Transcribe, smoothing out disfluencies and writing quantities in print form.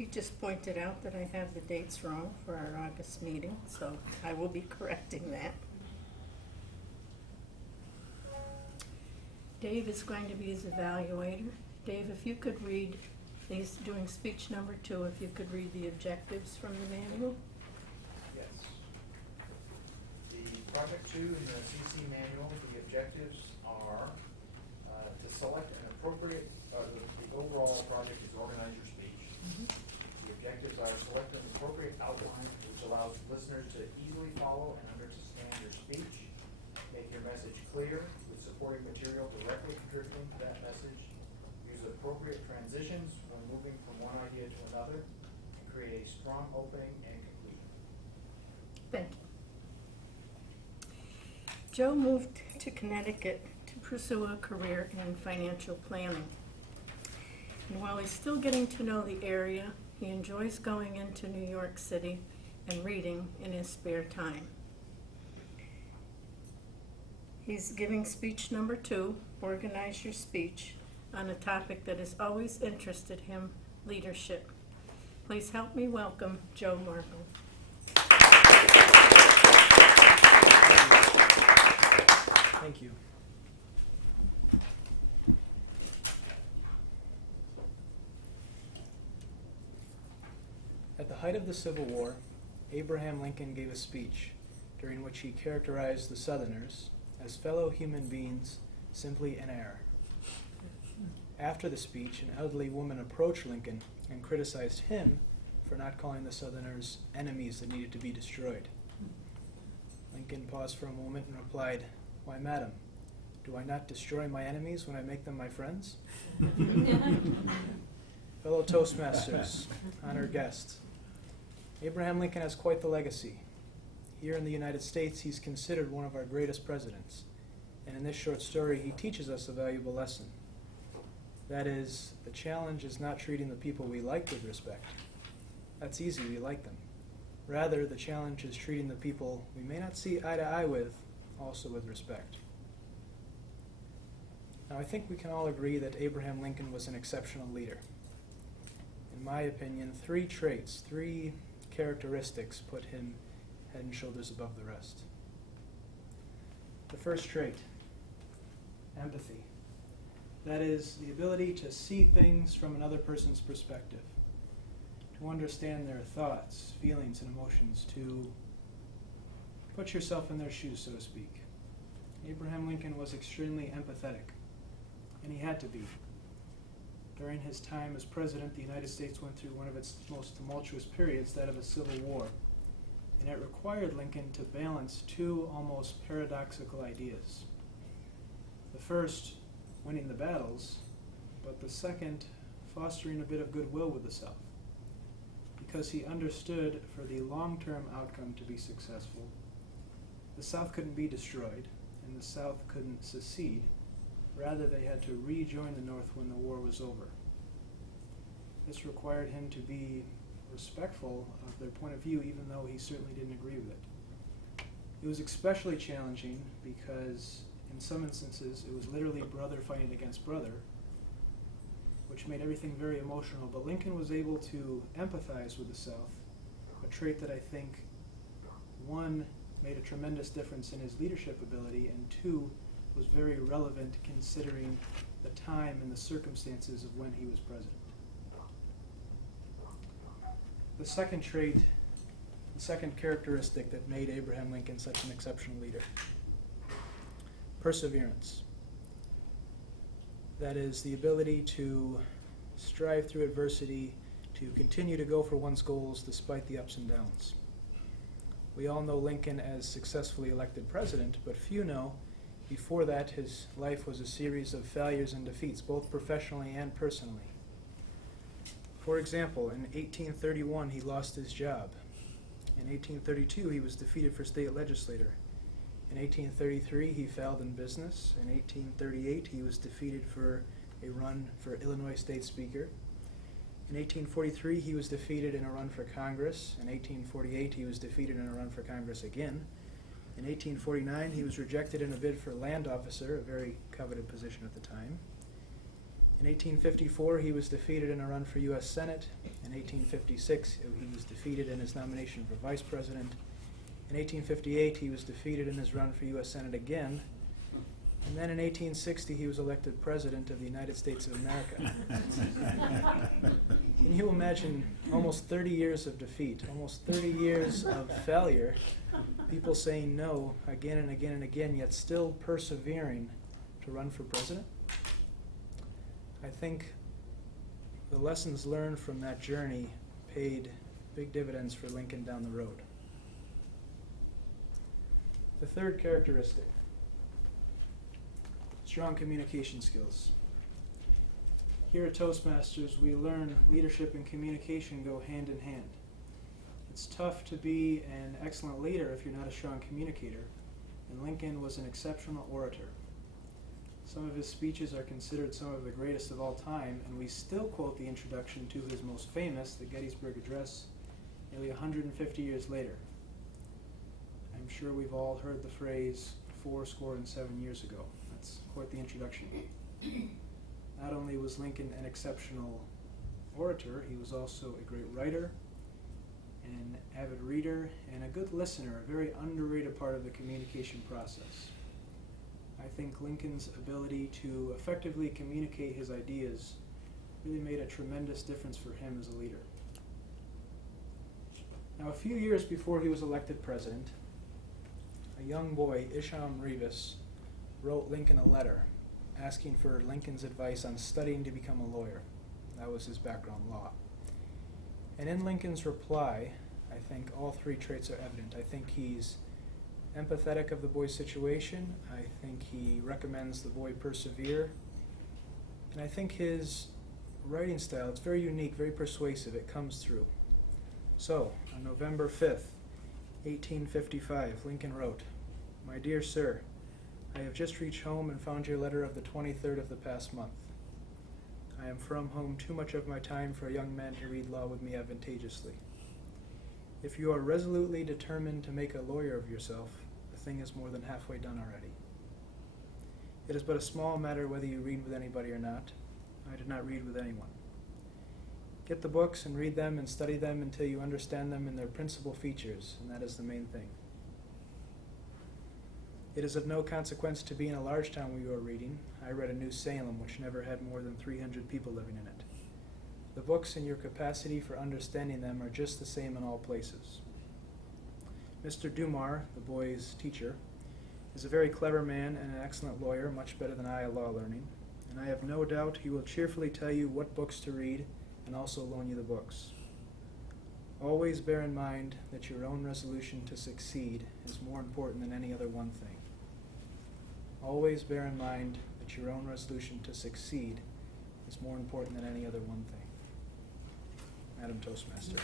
He just pointed out that I have the dates wrong for our August meeting, so I will be correcting that. Dave is going to be his evaluator. Dave, if you could read, he's doing speech number 2, if you could read the objectives from the manual. Yes. The project 2 in the CC manual, the objectives are to select an appropriate, the overall project is organize your speech. The objectives are select an appropriate outline which allows listeners to easily follow and understand your speech, make your message clear with supporting material directly contributing to that message, use appropriate transitions when moving from one idea to another, and create a strong opening and conclusion. Thank you. Joe moved to Connecticut to pursue a career in financial planning. And while he's still getting to know the area, he enjoys going into New York City and reading in his spare time. He's giving speech number 2, Organize Your Speech, on a topic that has always interested him, leadership. Please help me welcome Joe Merkel. Thank you. At the height of the Civil War, Abraham Lincoln gave a speech during which he characterized the Southerners as fellow human beings simply in error. After the speech, an elderly woman approached Lincoln and criticized him for not calling the Southerners enemies that needed to be destroyed. Lincoln paused for a moment and replied, "Why, madam, do I not destroy my enemies when I make them my friends?" Fellow Toastmasters, honored guests, Abraham Lincoln has quite the legacy. Here in the United States, he's considered one of our greatest presidents, and in this short story, he teaches us a valuable lesson. That is, the challenge is not treating the people we like with respect. That's easy, we like them. Rather, the challenge is treating the people we may not see eye to eye with also with respect. Now, I think we can all agree that Abraham Lincoln was an exceptional leader. In my opinion, 3 traits, 3 characteristics put him head and shoulders above the rest. The first trait, empathy. That is, the ability to see things from another person's perspective, to understand their thoughts, feelings, and emotions, to put yourself in their shoes, so to speak. Abraham Lincoln was extremely empathetic, and he had to be. During his time as president, the United States went through one of its most tumultuous periods, that of a civil war, and it required Lincoln to balance 2 almost paradoxical ideas. The first, winning the battles, but the second, fostering a bit of goodwill with the South, because he understood for the long-term outcome to be successful, the South couldn't be destroyed, and the South couldn't secede. Rather, they had to rejoin the North when the war was over. This required him to be respectful of their point of view, even though he certainly didn't agree with it. It was especially challenging because, in some instances, it was literally brother fighting against brother, which made everything very emotional. But Lincoln was able to empathize with the South, a trait that I think, 1, made a tremendous difference in his leadership ability, and 2, was very relevant considering the time and the circumstances of when he was president. The second trait, the second characteristic that made Abraham Lincoln such an exceptional leader, perseverance. That is, the ability to strive through adversity, to continue to go for one's goals despite the ups and downs. We all know Lincoln as successfully elected president, but few know before that his life was a series of failures and defeats, both professionally and personally. For example, in 1831 he lost his job. In 1832 he was defeated for state legislator. In 1833 he failed in business. In 1838 he was defeated for a run for Illinois State Speaker. In 1843 he was defeated in a run for Congress. In 1848 he was defeated in a run for Congress again. In 1849 he was rejected in a bid for land officer, a very coveted position at the time. In 1854, he was defeated in a run for U.S. Senate. In 1856, he was defeated in his nomination for vice president. In 1858, he was defeated in his run for U.S. Senate again. And then in 1860, he was elected President of the United States of America. Can you imagine almost 30 years of defeat, almost 30 years of failure, people saying no again and again and again, yet still persevering to run for president? I think the lessons learned from that journey paid big dividends for Lincoln down the road. The third characteristic, strong communication skills. Here at Toastmasters, we learn leadership and communication go hand in hand. It's tough to be an excellent leader if you're not a strong communicator, and Lincoln was an exceptional orator. Some of his speeches are considered some of the greatest of all time, and we still quote the introduction to his most famous, the Gettysburg Address, nearly 150 years later. I'm sure we've all heard the phrase, 77 years ago. That's quite the introduction. Not only was Lincoln an exceptional orator, he was also a great writer, an avid reader, and a good listener, a very underrated part of the communication process. I think Lincoln's ability to effectively communicate his ideas really made a tremendous difference for him as a leader. Now, a few years before he was elected president, a young boy, Isham Revis, wrote Lincoln a letter asking for Lincoln's advice on studying to become a lawyer. That was his background, law. And in Lincoln's reply, I think all three traits are evident. I think he's empathetic of the boy's situation. I think he recommends the boy persevere. And I think his writing style, it's very unique, very persuasive. It comes through. So, on November 5th, 1855, Lincoln wrote, "My dear sir, I have just reached home and found your letter of the 23rd of the past month. I am from home too much of my time for a young man to read law with me advantageously. If you are resolutely determined to make a lawyer of yourself, the thing is more than halfway done already. It is but a small matter whether you read with anybody or not. I did not read with anyone. Get the books and read them and study them until you understand them in their principal features, and that is the main thing. It is of no consequence to be in a large town where you are reading. I read a New Salem which never had more than 300 people living in it. The books and your capacity for understanding them are just the same in all places. Mr. Dumar, the boy's teacher, is a very clever man and an excellent lawyer, much better than I at law learning, and I have no doubt he will cheerfully tell you what books to read and also loan you the books. Always bear in mind that your own resolution to succeed is more important than any other one thing. Always bear in mind that your own resolution to succeed is more important than any other one thing." Madam Toastmaster.